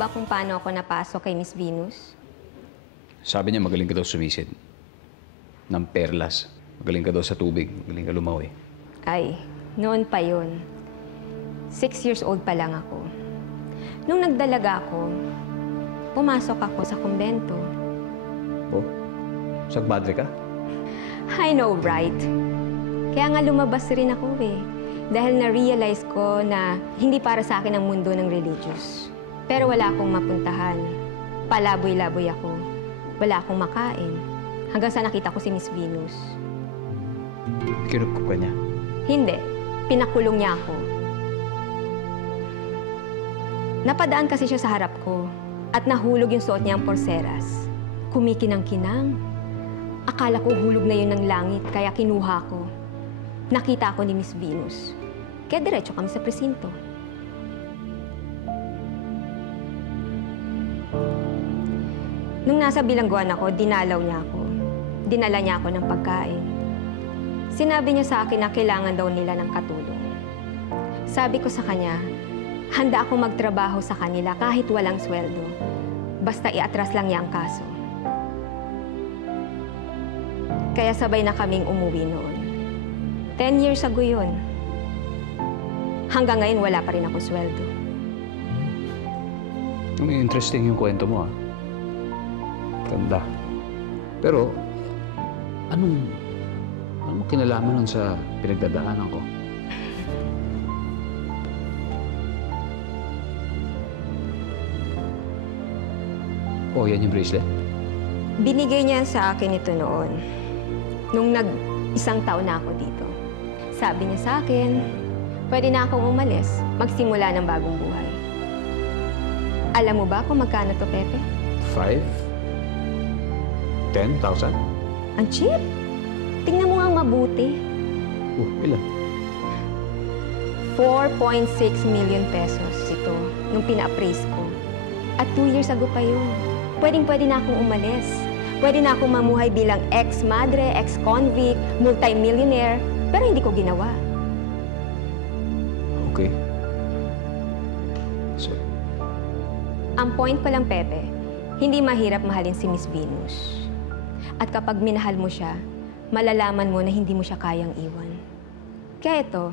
ba kung paano ako napasok kay Miss Venus? Sabi niya magaling ka daw sumisid. Ng perlas. Magaling ka daw sa tubig. Magaling ka lumawi. Ay, noon pa yun. 6 years old pa lang ako. Nung nagdalaga ako, pumasok ako sa kumbento. Oh? Sagmadre ka? I know, right? Kaya nga lumabas rin ako eh. Dahil na-realize ko na hindi para sa akin ang mundo ng religious. Pero wala akong mapuntahan. Palaboy-laboy ako. Wala akong makain. Hanggang sa nakita ko si Miss Venus. Kinukup ka niya? Hindi. Pinakulong niya ako. Napadaan kasi siya sa harap ko at nahulog yung suot niyang porseras. Kumikinang-kinang. Akala ko hulog na yun ng langit kaya kinuha ko. Nakita ako ni Miss Venus. Kaya diretso kami sa presinto. Nung nasa bilangguan ako, dinalaw niya ako. Dinala niya ako ng pagkain. Sinabi niya sa akin na kailangan daw nila ng katulong. Sabi ko sa kanya, handa ako magtrabaho sa kanila kahit walang sweldo. Basta iatras lang niya ang kaso. Kaya sabay na kaming umuwi noon. 10 years ago yun. Hanggang ngayon, wala pa rin ako sweldo. Interesting yung kwento mo, ah. Ganda. Pero, anong kinalaman nun sa pinagdadaanan ko? Oh, yan yung bracelet? Binigay niya sa akin ito noon. Nung isang taon na ako dito. Sabi niya sa akin, pwede na akong umalis, magsimula ng bagong buhay. Alam mo ba kung magkano to, Pepe? 10,000? Ang cheap! Tingnan mo nga mabuti. Ilan? 4.6 million pesos ito nung pina-appraise ko. At 2 years ago pa yun. Pwedeng-pwede na akong umalis. Pwede na akong mamuhay bilang ex-madre, ex-convict, multi-millionaire, pero hindi ko ginawa. Okay. So, Ang point ko lang, Pepe, hindi mahirap mahalin si Miss Venus. At kapag minahal mo siya, malalaman mo na hindi mo siya kayang iwan. Kaya ito,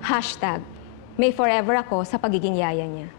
#, may forever ako sa pagiging yaya niya.